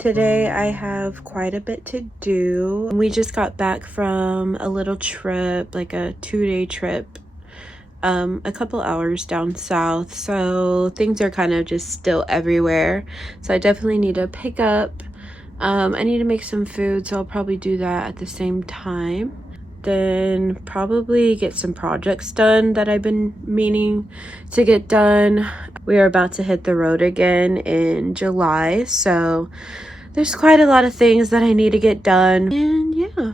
Today I have quite a bit to do. We just got back from a little trip, like a 2-day trip, a couple hours down south. So things are kind of just still everywhere. So I definitely need to pick up. I need to make some food, so I'll probably do that at the same time. Then probably get some projects done that I've been meaning to get done. We are about to hit the road again in July, so there's quite a lot of things that I need to get done, and yeah.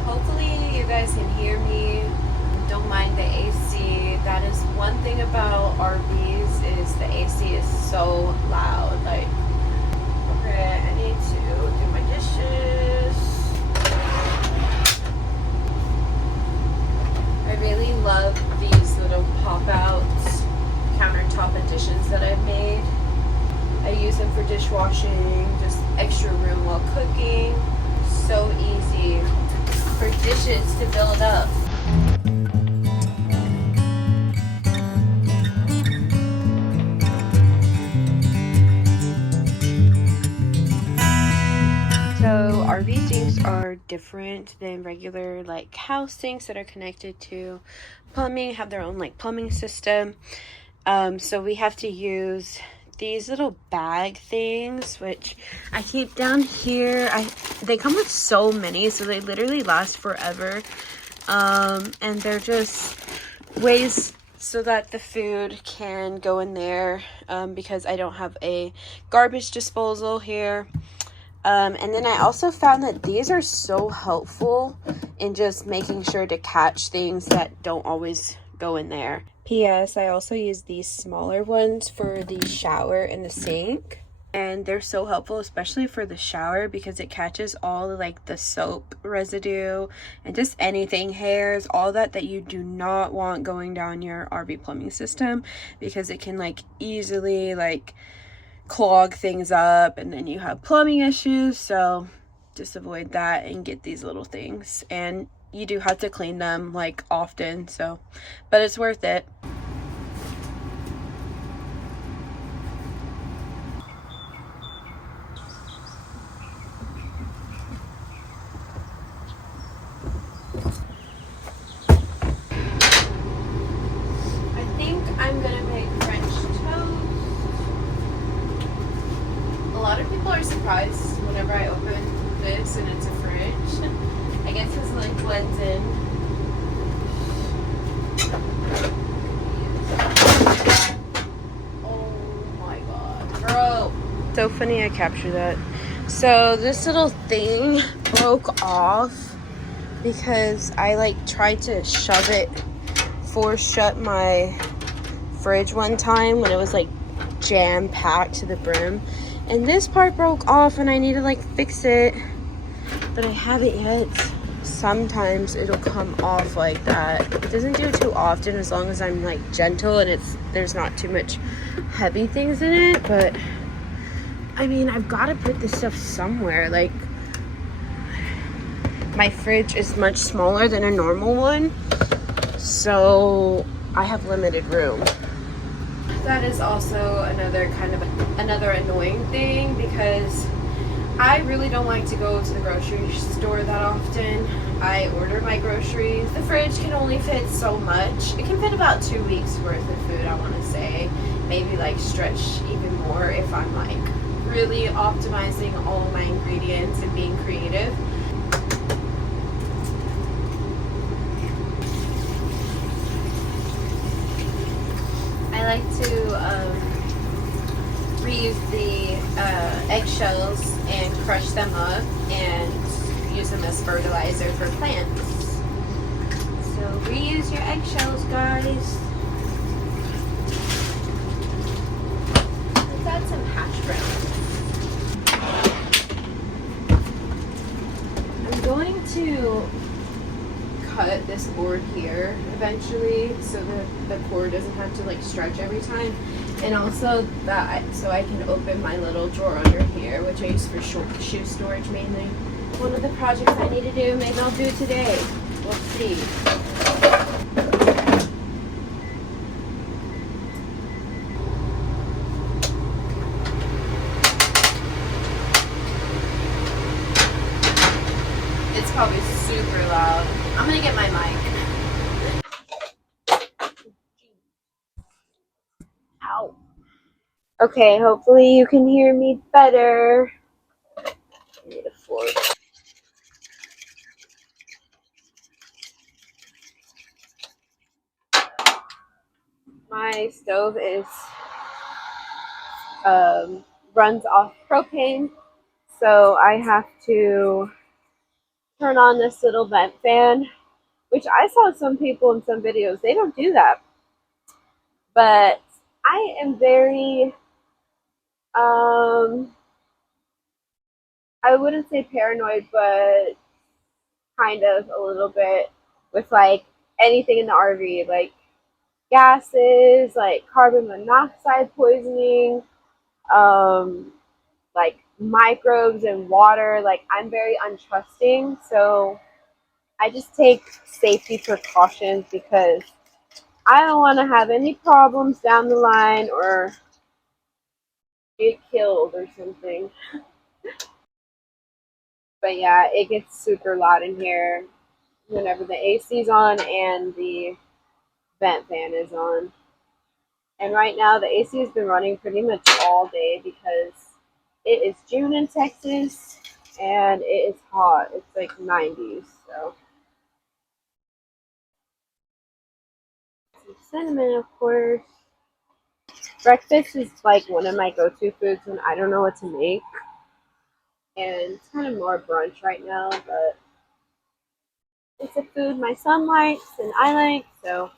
Hopefully you guys can hear me. Don't mind the AC. That is one thing about RVs is the AC is so loud. Like, okay, I need to do my dishes. I really love these little pop-out countertop additions that I've made. I use them for dishwashing, just extra room while cooking. So easy for dishes to build up. So RV sinks are different than regular like house sinks that are connected to plumbing, have their own like plumbing system. So we have to use these little bag things, which I keep down here. They come with so many, so they literally last forever. And they're just ways so that the food can go in there, because I don't have a garbage disposal here. And then I also found that these are so helpful in just making sure to catch things that don't always go in there. P.S. I also use these smaller ones for the shower and the sink. And they're so helpful, especially for the shower, because it catches all like the soap residue and just anything, hairs, all that you do not want going down your RV plumbing system, because it can like easily like clog things up and then you have plumbing issues. So just avoid that and get these little things. And you do have to clean them like often, so but it's worth it. I think I'm gonna make French toast. A lot of people are surprised whenever I open this and it's a fridge. I guess it's like blends in. Oh my god, bro. So funny I captured that. So this little thing broke off because I like tried to force shut my fridge one time when it was like jam packed to the brim. And this part broke off and I need to like fix it, but I haven't yet. Sometimes it'll come off like that. It doesn't do it too often, as long as I'm like gentle and there's not too much heavy things in it. But I mean, I've got to put this stuff somewhere. Like, my fridge is much smaller than a normal one, so I have limited room. That is also another annoying thing, because I really don't like to go to the grocery store that often. I order my groceries. The fridge can only fit so much. It can fit about 2 weeks worth of food, I want to say. Maybe like stretch even more if I'm like really optimizing all of my ingredients and being creative. I like to reuse the eggshells and crush them up and use them as fertilizer for plants. So reuse your eggshells, guys. Let's add some hash browns. I'm going to cut this board here eventually, so that the cord doesn't have to like stretch every time, and also so I can open my little drawer under here, which I use for shoe storage mainly. One of the projects I need to do, maybe I'll do it today. We'll see. It's probably super loud. I'm gonna get my mic. Ow. Okay, hopefully you can hear me better. I need a fork. My stove is runs off propane, so I have to turn on this little vent fan, which I saw some people in some videos. They don't do that, but I am very I wouldn't say paranoid, but kind of a little bit with like anything in the RV, like gases, like carbon monoxide poisoning, like microbes in water. Like I'm very untrusting, so I just take safety precautions because I don't want to have any problems down the line or get killed or something. But yeah, it gets super loud in here whenever the AC's on and the vent fan is on. And right now the AC has been running pretty much all day because it is June in Texas and it is hot. It's like 90s, so. Some cinnamon, of course. Breakfast is like one of my go-to foods when I don't know what to make. And it's kind of more brunch right now, but it's a food my son likes and I like, so.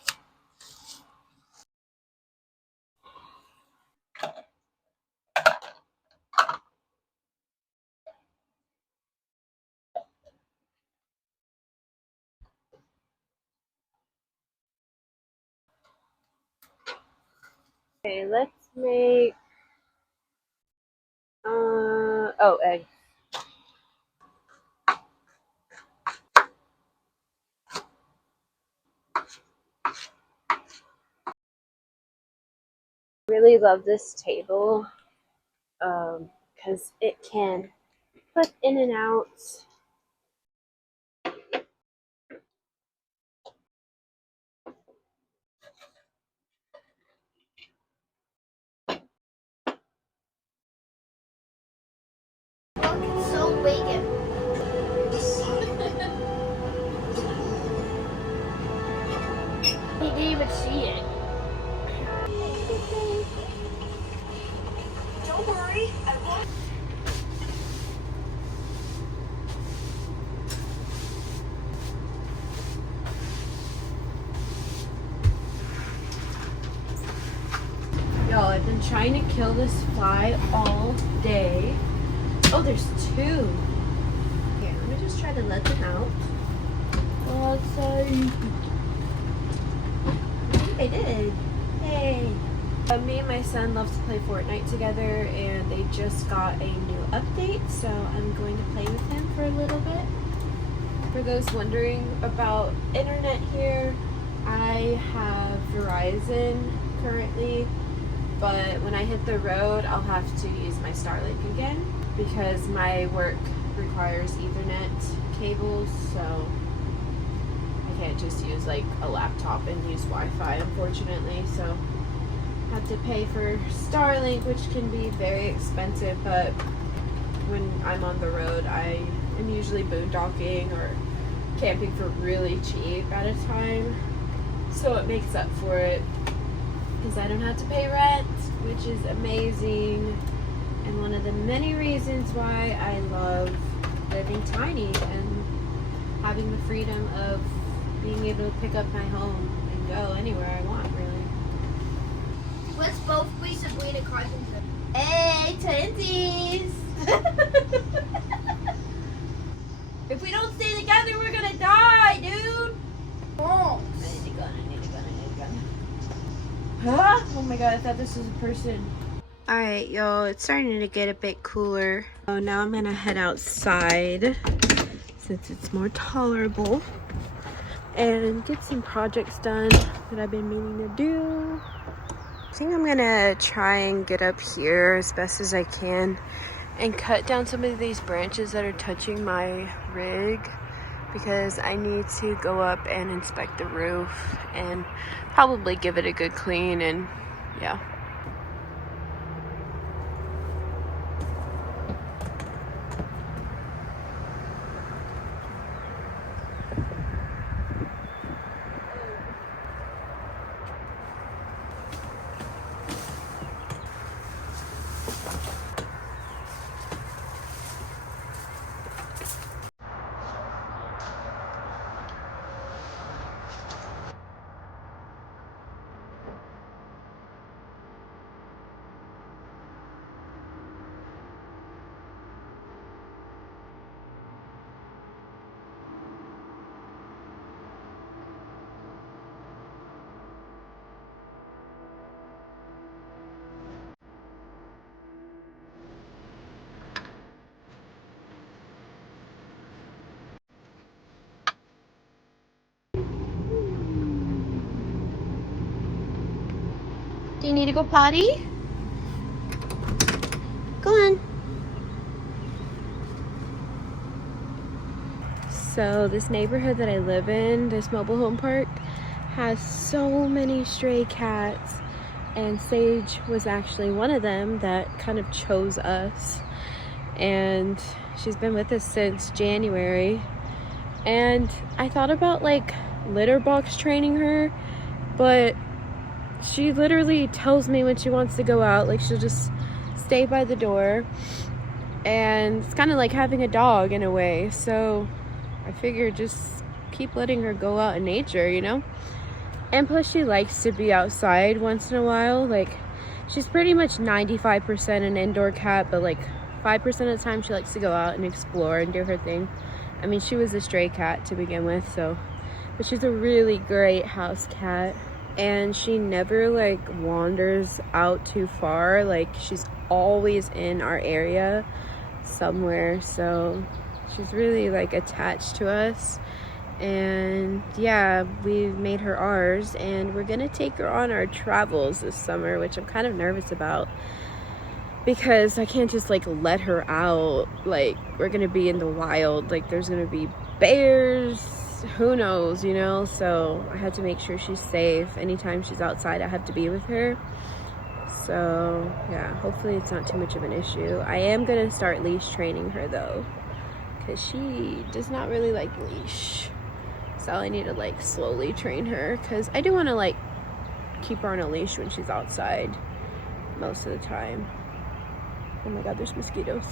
Okay, let's make, eggs. Really love this table because it can flip in and out. So bacon. He didn't even see it. Don't worry, I won't. Y'all, I've been trying to kill this fly all day. Oh, there's two. Here, let me just try to let them out. Go outside. I think they did. Hey. Me and my son love to play Fortnite together, and they just got a new update, so I'm going to play with him for a little bit. For those wondering about internet here, I have Verizon currently, but when I hit the road, I'll have to use my Starlink again because my work requires Ethernet cables, so I can't just use like a laptop and use Wi-Fi, unfortunately. So I have to pay for Starlink, which can be very expensive, but when I'm on the road, I am usually boondocking or camping for really cheap at a time, so it makes up for it because I don't have to pay rent, which is amazing, and one of the many reasons why I love living tiny and having the freedom of being able to pick up my home and go anywhere I want, really. Let's both be Sabrina Carpenter. Hey, twinsies! If we don't stay together, we're gonna die, dude! Oh. I need a gun. Huh? Oh my god, I thought this was a person. Alright, y'all, it's starting to get a bit cooler. So now I'm gonna head outside since it's more tolerable and get some projects done that I've been meaning to do. I think I'm gonna try and get up here as best as I can and cut down some of these branches that are touching my rig because I need to go up and inspect the roof and probably give it a good clean, and yeah. Do you need to go potty? Go on. So this neighborhood that I live in, this mobile home park, has so many stray cats, and Sage was actually one of them that kind of chose us, and she's been with us since January. And I thought about like litter box training her, but she literally tells me when she wants to go out. Like, she'll just stay by the door, and it's kind of like having a dog in a way. So I figured just keep letting her go out in nature, you know? And plus she likes to be outside once in a while. Like, she's pretty much 95% an indoor cat, but like 5% of the time she likes to go out and explore and do her thing. I mean, she was a stray cat to begin with, so, but she's a really great house cat, and she never like wanders out too far. Like, she's always in our area somewhere, so she's really like attached to us. And yeah, we've made her ours, and we're gonna take her on our travels this summer, which I'm kind of nervous about, because I can't just like let her out. Like, we're gonna be in the wild, like there's gonna be bears, who knows, you know? So I have to make sure she's safe. Anytime she's outside, I have to be with her. So yeah, hopefully it's not too much of an issue. I am gonna start leash training her though, because she does not really like leash. So I need to like slowly train her, because I do want to like keep her on a leash when she's outside most of the time. Oh my god, there's mosquitoes.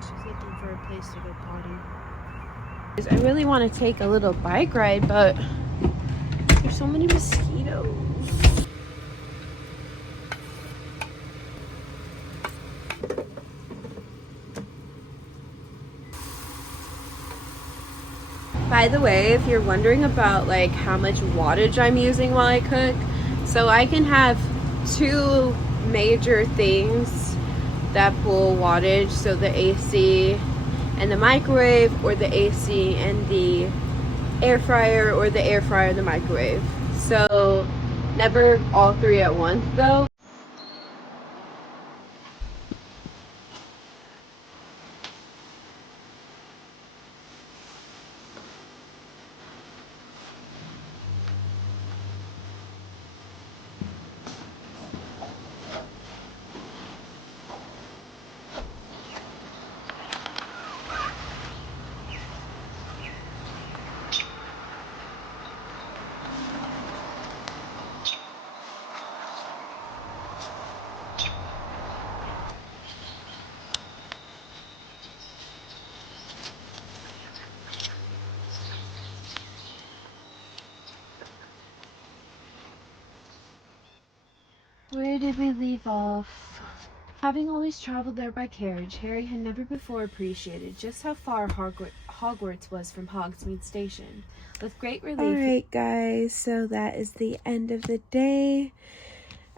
She's looking for a place to go potty. I really want to take a little bike ride, but there's so many mosquitoes. By the way, if you're wondering about like how much wattage I'm using while I cook, so I can have two major things that pull wattage, so the AC and the microwave, or the AC and the air fryer, or the air fryer and the microwave. So never all three at once though. Where did we leave off? Having always traveled there by carriage, Harry had never before appreciated just how far Hogwarts was from Hogsmeade Station. With great relief... Alright guys, so that is the end of the day.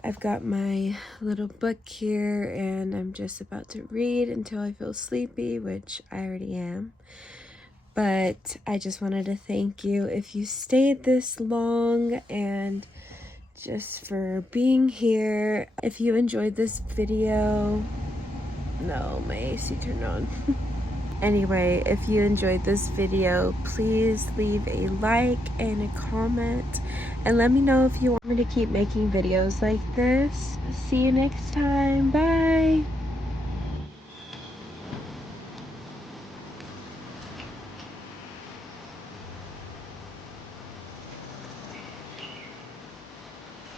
I've got my little book here, and I'm just about to read until I feel sleepy, which I already am. But I just wanted to thank you if you stayed this long, and just for being here. If you enjoyed this video, No, my AC turned on. Anyway, if you enjoyed this video, please leave a like and a comment and let me know if you want me to keep making videos like this. See you next time. Bye.